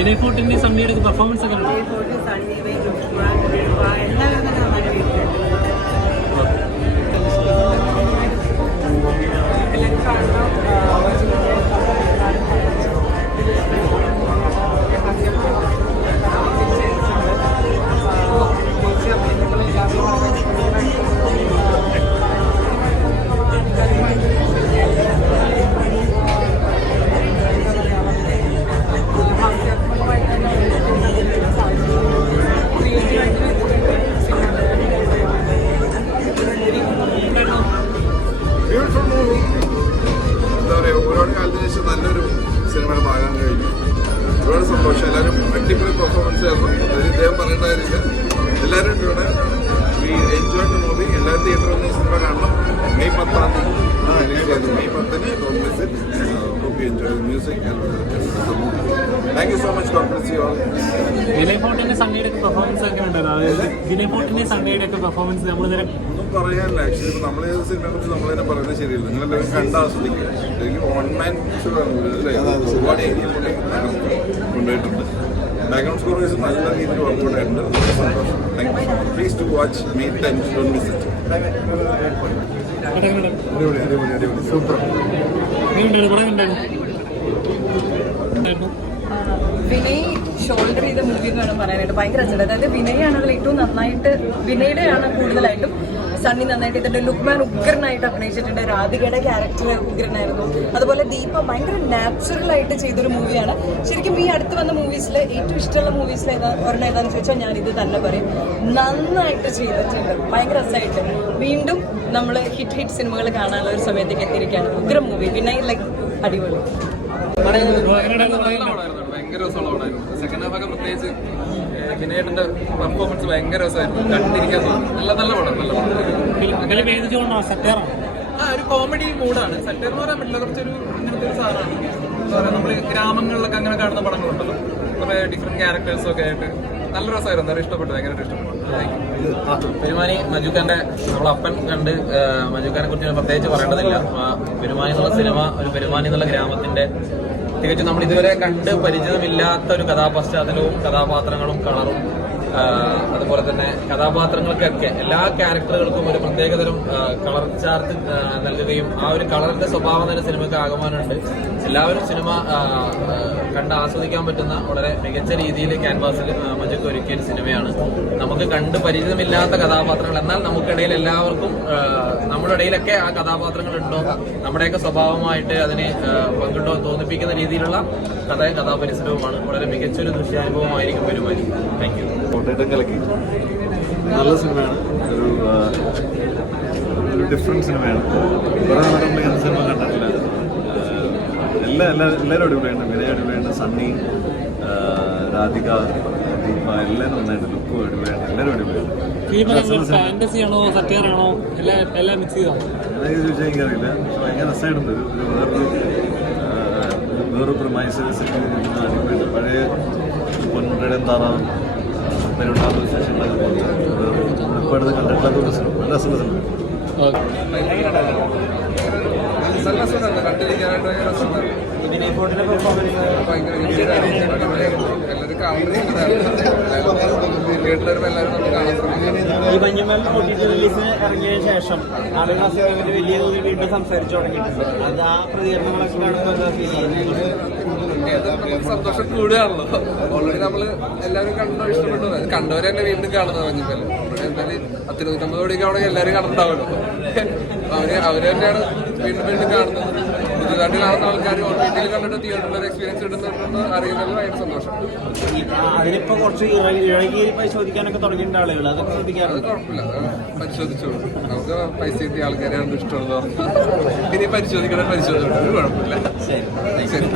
വിനയ് ഫോർട്ടിന്റെ സണ്ണിയുടെ പെർഫോമൻസ് ഒക്കെ ഉണ്ട്. എന്താ പറയുക, ഒരുപാട് കാലത്തിന് ശേഷം നല്ലൊരു സിനിമയുടെ ഭാഗം കഴിഞ്ഞു. ഒരുപാട് സന്തോഷം. എല്ലാവരും അടിപൊളി പെർഫോമൻസ് ആയിരുന്നു. അതിന് ഇദ്ദേഹം പറയേണ്ട കാര്യമില്ല. എല്ലാവരും ഇവിടെ എൻജോയ് ദ മൂവി. എല്ലാവരും തിയേറ്ററിൽ നിന്ന് ഈ സിനിമ കാണണം. മെയ് 10-ാം തീയതി മെയ് 10-ന് don't miss it. Hope you enjoy the music and thank you so much. God bless you all. Vinay ഫോർട്ടിന്റെ സണ്ണിയുടെ പെർഫോമൻസ് ഒക്കെ ഉണ്ടായിരുന്നു. അതായത് വിനയ് ഫോർട്ടിന്റെ സണ്ണിയുടെ ഒക്കെ പെർഫോമൻസ് നമ്മൾ ഒന്നും പറയാനില്ല. ആക്ച്വലി ഇപ്പോൾ നമ്മൾ ഏത് സിനിമയെ കുറിച്ച് നമ്മൾ തന്നെ പറയുന്നത് ശരിയല്ല. നിങ്ങളെല്ലാവരും കണ്ട് ആസ്വദിക്കുക. ശരിക്കും ഓൺലൈൻ ഒരുപാട് ഏരിയ കൊണ്ടുപോയിട്ടുണ്ട്. ബാക്ക്ഗ്രൗണ്ട് സ്കോർ വൈസ് നല്ല രീതിയിൽ വർക്കൗട്ട് ആയിട്ടുണ്ട്. സന്തോഷം. Thank you. Please to watch May 10 don't miss it. അടിപൊളി സൂപ്പർ. വിനയ് ഷോൾഡർ ചെയ്ത മൂവി എന്ന് വേണം പറയാനായിട്ട്. ഭയങ്കര അച്ചട. അതായത് വിനയാണ് അതിൽ ഏറ്റവും നന്നായിട്ട്, വിനയുടെയാണ് കൂടുതലായിട്ടും. സണ്ണി നന്നായിട്ട് ഇതിന്റെ ലുക്മാൻ ഉഗ്രനായിട്ട് അഭിനയിച്ചിട്ടുണ്ട്. രാധികയുടെ ക്യാരക്ടർ ഉഗ്രനായിരുന്നു. അതുപോലെ ദീപ ഭയങ്കര നാച്ചുറൽ ആയിട്ട് ചെയ്തൊരു മൂവിയാണ്. ശരിക്കും ഈ അടുത്ത് വന്ന മൂവീസിൽ ഏറ്റവും ഇഷ്ടമുള്ള മൂവീസിൽ ഒരെണ്ണം ഏതാണെന്ന് ചോദിച്ചാൽ ഞാൻ ഇത് തന്നെ പറയും. നന്നായിട്ട് ചെയ്തിട്ടുണ്ട്. ഭയങ്കര രസമായിട്ട് വീണ്ടും നമ്മൾ ഹിറ്റ് സിനിമകൾ കാണാനുള്ള ഒരു സമയത്തേക്ക് എത്തിയിരിക്കുകയാണ്. ഉഗ്രം മൂവി. വിനയ് ലൈക്ക് അടിപൊളി. ഭയങ്കര രസമുള്ള പടമായിരുന്നു. സെക്കൻഡ് ഹാഫ് ഒക്കെ പ്രത്യേകിച്ച് വിനയേട്ടന്റെ പെർഫോമൻസ് ഭയങ്കര രസമായിരുന്നു. കണ്ടിരിക്കാൻ തോന്നുന്നു. നല്ല പടം. ഒരു കോമഡി മൂഡാണ്. സറ്റയർ എന്ന് പറയാൻ പറ്റില്ല. കുറച്ചൊരു ഇങ്ങനത്തെ ഒരു സാധനമാണ്. എന്താ പറയുക, നമ്മൾ ഗ്രാമങ്ങളിലൊക്കെ അങ്ങനെ കാണുന്ന പടങ്ങളുണ്ടല്ലോ. കുറെ ഡിഫറെന്റ് ക്യാരക്ടേഴ്സും ഒക്കെ ആയിട്ട് നല്ല രസമായിരുന്നു. എന്തായാലും ഇഷ്ടപ്പെട്ടു. ഭയങ്കരമായിട്ട് ഇഷ്ടപ്പെട്ടു. പെരുമാനി മജുഖാന്റെ നമ്മളപ്പൻ കണ്ട് മജുഖാനെ കുറിച്ച് പ്രത്യേകിച്ച് പറയേണ്ടതില്ല. പെരുമാനി എന്നുള്ള സിനിമ ഒരു പെരുമാനി എന്നുള്ള ഗ്രാമത്തിന്റെ തികച്ചും നമ്മൾ ഇതുവരെ കണ്ട് പരിചിതമില്ലാത്ത ഒരു കഥാപശ്ചാത്തലവും കഥാപാത്രങ്ങളും കളറും അതുപോലെ തന്നെ കഥാപാത്രങ്ങൾക്കൊക്കെ എല്ലാ ക്യാരക്ടറുകൾക്കും ഒരു പ്രത്യേകതരം കളർ ചാർട്ട് നൽകുകയും ആ ഒരു കളറിന്റെ സ്വഭാവം തന്നെ സിനിമയ്ക്ക് ആകമാനുണ്ട്. എല്ലാവരും സിനിമ കണ്ട് ആസ്വദിക്കാൻ പറ്റുന്ന വളരെ മികച്ച രീതിയിൽ ക്യാൻവാസിൽ മജുക്ക് ഒരുക്കിയ ഒരു സിനിമയാണ്. നമുക്ക് കണ്ട് പരിചിതമില്ലാത്ത കഥാപാത്രങ്ങൾ, എന്നാൽ നമുക്കിടയിൽ എല്ലാവർക്കും നമ്മുടെ ഇടയിലൊക്കെ ആ കഥാപാത്രങ്ങൾ ഉണ്ടോ, നമ്മുടെയൊക്കെ സ്വഭാവമായിട്ട് അതിനെ പങ്കിട്ടോ തോന്നിപ്പിക്കുന്ന രീതിയിലുള്ള കഥാപരിസരവുമാണ്. വളരെ മികച്ചൊരു ദൃശ്യാനുഭവമായിരിക്കും പെരുമാറി. Thank you. കലക്കി നല്ല സിനിമയാണ്. ഒരു ഡിഫറെൻറ്റ് സിനിമയാണ്. കുറേ നേരം ഇങ്ങനത്തെ സിനിമ കണ്ടിട്ടില്ല. എല്ലാവരും അടിപൊളിയാണ്. വിനയ് അടിപൊളിയാണ്. സണ്ണി, രാധിക, ദീപ എല്ലാവരും നന്നായിട്ട്. ലുക്കും അടിപൊളിയാണ്. എല്ലാവരും അടിപൊളിയാണ്. അതൊക്കെ ചോദിച്ചാൽ എനിക്കറിയില്ല. പക്ഷെ ഭയങ്കര രസമായിട്ടുണ്ട്. വേറൊരു പ്രമൈസ് അടിപൊളിയുണ്ട്. പഴയ പൊന്നുടേടം താറാവും ഉണ്ടാകുന്ന വിശേഷങ്ങളൊക്കെ ഇപ്പോൾ അടുത്ത് കണ്ടിട്ടുള്ള നല്ല രസമുള്ള സിനിമ. ഈ മഞ്ഞുമൽ OTT റിലീസിന് ഇറങ്ങിയ ശേഷം ആളുകൾ വലിയ തോതിൽ വീണ്ടും സംസാരിച്ചു തുടങ്ങിയിട്ടുണ്ട്. അത് ആ പ്രതികരണങ്ങളൊക്കെ കാണുമ്പോൾ ഫീൽ ചെയ്യുന്നത് സന്തോഷം കൂടുകയാണല്ലോ. ഓൾറെഡി നമ്മള് എല്ലാവരും കണ്ടോ ഇഷ്ടപ്പെട്ടു. കണ്ടവരെ തന്നെ വീണ്ടും കാണുന്നത് മഞ്ഞുമൽ. എന്തായാലും 10-20 കോടിയൊക്കെ അവിടെ എല്ലാവരും കണ്ടിട്ടുണ്ടാവുമല്ലോ. അവര് തന്നെയാണ് വീണ്ടും കാണുന്നത്. പുതുതായിട്ട് കാണുന്ന ആൾക്കാർ OTT കണ്ടിട്ട് തിയേറ്ററിൽ എക്സ്പീരിയൻസ് കിട്ടുന്നുണ്ടെന്ന് അറിയുന്നതിൽ ഭയങ്കര സന്തോഷം. അതിനിപ്പോ കുറച്ച് ഇഴകി പരിശോധിക്കാനൊക്കെ തുടങ്ങിയിട്ടുണ്ട് ആളുകൾ. അതൊക്കെ ശ്രദ്ധിക്കാറ്. അത് കുഴപ്പമില്ല. പരിശോധിച്ചോളൂ. നമുക്ക് പൈസ കിട്ടിയ ആൾക്കാരെയാണ് ഇഷ്ടമുള്ളത്. ഇനി പരിശോധിക്കണം. ഒരു കുഴപ്പമില്ല. ശരി.